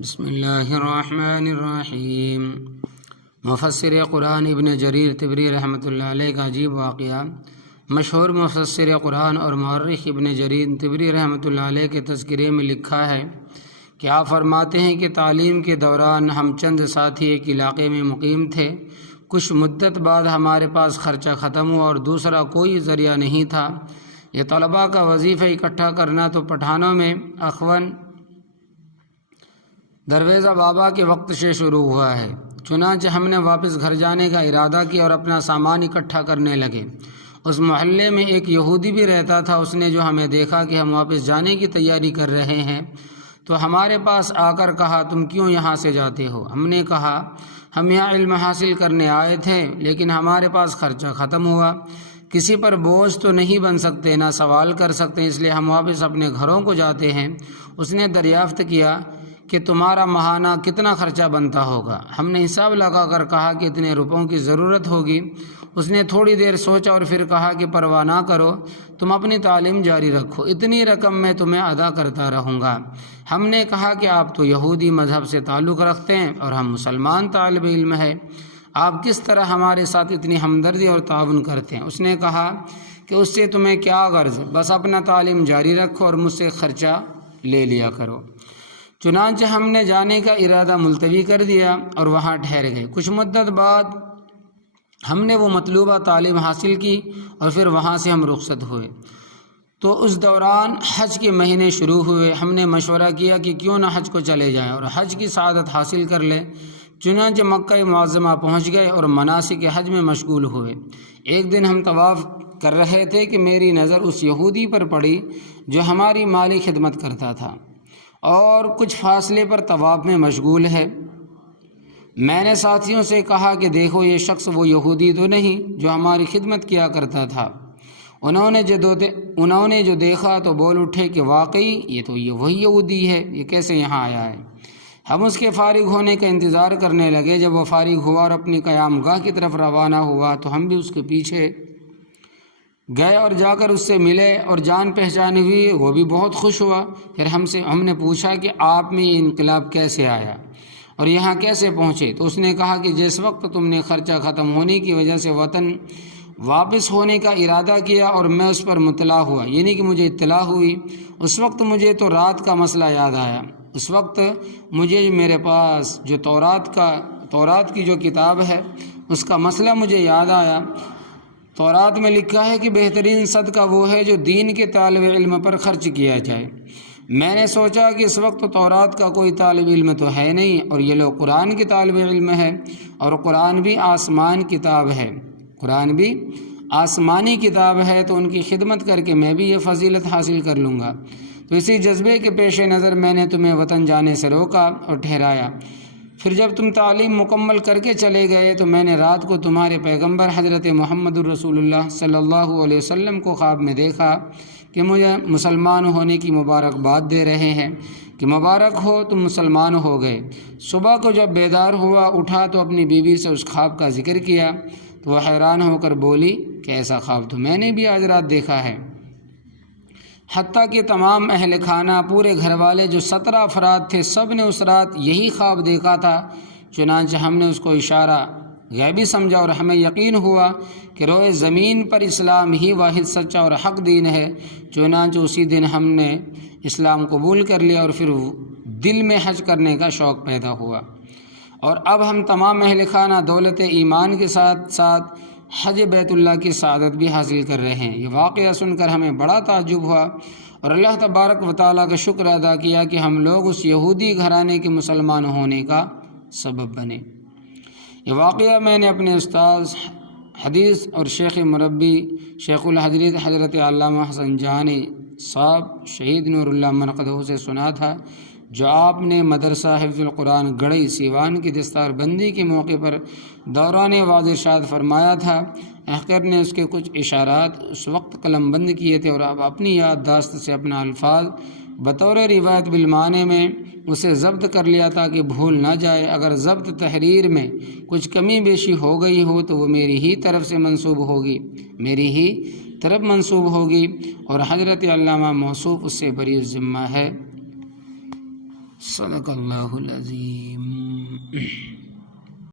بسم اللہ الرحمن الرحیم۔ مفسر قرآن ابن جریر طبری رحمۃ اللہ علیہ کا عجیب واقعہ۔ مشہور مفسر قرآن اور مورخ ابن جریر طبری رحمۃ اللہ علیہ کے تذکرے میں لکھا ہے کہ آپ فرماتے ہیں کہ تعلیم کے دوران ہم چند ساتھی ایک علاقے میں مقیم تھے۔ کچھ مدت بعد ہمارے پاس خرچہ ختم ہوا اور دوسرا کوئی ذریعہ نہیں تھا۔ یہ طلباء کا وظیفہ اکٹھا کرنا تو پٹھانوں میں اخون درویزہ بابا کے وقت سے شروع ہوا ہے۔ چنانچہ ہم نے واپس گھر جانے کا ارادہ کیا اور اپنا سامان اکٹھا کرنے لگے۔ اس محلے میں ایک یہودی بھی رہتا تھا۔ اس نے جو ہمیں دیکھا کہ ہم واپس جانے کی تیاری کر رہے ہیں تو ہمارے پاس آ کر کہا، تم کیوں یہاں سے جاتے ہو؟ ہم نے کہا، ہم یہاں علم حاصل کرنے آئے تھے، لیکن ہمارے پاس خرچہ ختم ہوا، کسی پر بوجھ تو نہیں بن سکتے، نہ سوال کر سکتے، اس لیے ہم واپس اپنے گھروں کو جاتے ہیں۔ اس نے دریافت کیا کہ تمہارا ماہانہ کتنا خرچہ بنتا ہوگا؟ ہم نے حساب لگا کر کہا کہ اتنے روپوں کی ضرورت ہوگی۔ اس نے تھوڑی دیر سوچا اور پھر کہا کہ پرواہ نہ کرو، تم اپنی تعلیم جاری رکھو، اتنی رقم میں تمہیں ادا کرتا رہوں گا۔ ہم نے کہا کہ آپ تو یہودی مذہب سے تعلق رکھتے ہیں اور ہم مسلمان طالب علم ہیں، آپ کس طرح ہمارے ساتھ اتنی ہمدردی اور تعاون کرتے ہیں؟ اس نے کہا کہ اس سے تمہیں کیا غرض، بس اپنا تعلیم جاری رکھو اور مجھ سے خرچہ لے لیا کرو۔ چنانچہ ہم نے جانے کا ارادہ ملتوی کر دیا اور وہاں ٹھہر گئے۔ کچھ مدت بعد ہم نے وہ مطلوبہ تعلیم حاصل کی اور پھر وہاں سے ہم رخصت ہوئے۔ تو اس دوران حج کے مہینے شروع ہوئے۔ ہم نے مشورہ کیا کہ کیوں نہ حج کو چلے جائیں اور حج کی سعادت حاصل کر لیں۔ چنانچہ مکہ معظمہ پہنچ گئے اور مناسک حج میں مشغول ہوئے۔ ایک دن ہم طواف کر رہے تھے کہ میری نظر اس یہودی پر پڑی جو ہماری مالی خدمت کرتا تھا اور کچھ فاصلے پر طواف میں مشغول ہے۔ میں نے ساتھیوں سے کہا کہ دیکھو، یہ شخص وہ یہودی تو نہیں جو ہماری خدمت کیا کرتا تھا؟ انہوں نے جو دیکھا تو بول اٹھے کہ واقعی یہ تو وہی یہودی ہے، یہ کیسے یہاں آیا ہے؟ ہم اس کے فارغ ہونے کا انتظار کرنے لگے۔ جب وہ فارغ ہوا اور اپنی قیام گاہ کی طرف روانہ ہوا تو ہم بھی اس کے پیچھے گئے اور جا کر اس سے ملے اور جان پہچان ہوئی۔ وہ بھی بہت خوش ہوا۔ پھر ہم نے پوچھا کہ آپ میں یہ انقلاب کیسے آیا اور یہاں کیسے پہنچے؟ تو اس نے کہا کہ جس وقت تم نے خرچہ ختم ہونے کی وجہ سے وطن واپس ہونے کا ارادہ کیا اور میں اس پر مطلع ہوا، یعنی کہ مجھے اطلاع ہوئی، اس وقت مجھے تو رات کا مسئلہ یاد آیا۔ اس وقت مجھے میرے پاس جو تورات کی جو کتاب ہے اس کا مسئلہ مجھے یاد آیا۔ تورات میں لکھا ہے کہ بہترین صدقہ وہ ہے جو دین کے طالب علم پر خرچ کیا جائے۔ میں نے سوچا کہ اس وقت تورات کا کوئی طالب علم تو ہے نہیں اور یہ لوگ قرآن کے طالب علم ہے، اور قرآن بھی آسمان کتاب ہے، قرآن بھی آسمانی کتاب ہے، تو ان کی خدمت کر کے میں بھی یہ فضیلت حاصل کر لوں گا۔ تو اسی جذبے کے پیش نظر میں نے تمہیں وطن جانے سے روکا اور ٹھہرایا۔ پھر جب تم تعلیم مکمل کر کے چلے گئے تو میں نے رات کو تمہارے پیغمبر حضرت محمد الرسول اللہ صلی اللہ علیہ وسلم کو خواب میں دیکھا کہ مجھے مسلمان ہونے کی مبارکباد دے رہے ہیں کہ مبارک ہو، تم مسلمان ہو گئے۔ صبح کو جب بیدار ہوا، اٹھا تو اپنی بیوی سے اس خواب کا ذکر کیا تو وہ حیران ہو کر بولی کہ ایسا خواب تو میں نے بھی آج رات دیکھا ہے۔ حتیٰ کہ تمام اہل خانہ، پورے گھر والے جو 17 افراد تھے، سب نے اس رات یہی خواب دیکھا تھا۔ چنانچہ ہم نے اس کو اشارہ غیبی سمجھا اور ہمیں یقین ہوا کہ روئے زمین پر اسلام ہی واحد سچا اور حق دین ہے۔ چنانچہ اسی دن ہم نے اسلام قبول کر لیا اور پھر دل میں حج کرنے کا شوق پیدا ہوا، اور اب ہم تمام اہل خانہ دولت ایمان کے ساتھ ساتھ حج بیت اللہ کی سعادت بھی حاصل کر رہے ہیں۔ یہ واقعہ سن کر ہمیں بڑا تعجب ہوا اور اللہ تبارک و تعالیٰ کا شکر ادا کیا کہ ہم لوگ اس یہودی گھرانے کے مسلمان ہونے کا سبب بنے۔ یہ واقعہ میں نے اپنے استاذ حدیث اور شیخ مربی شیخ الحدیث حضرت علامہ حسن جہانی صاحب شہید نور اللہ مرقدہ سے سنا تھا، جو آپ نے مدرسہ حفظ القرآن گڑھی سیوان کی دستار بندی کے موقع پر دوران واضح ارشاد فرمایا تھا۔ احقر نے اس کے کچھ اشارات اس وقت قلم بند کیے تھے اور اب اپنی یادداشت سے اپنا الفاظ بطور روایت بالمعنی میں اسے ضبط کر لیا تاکہ بھول نہ جائے۔ اگر ضبط تحریر میں کچھ کمی بیشی ہو گئی ہو تو وہ میری ہی طرف منسوب ہوگی اور حضرت علامہ موصوف اس سے بری الذمہ ہے۔ صدق اللہ العظیم.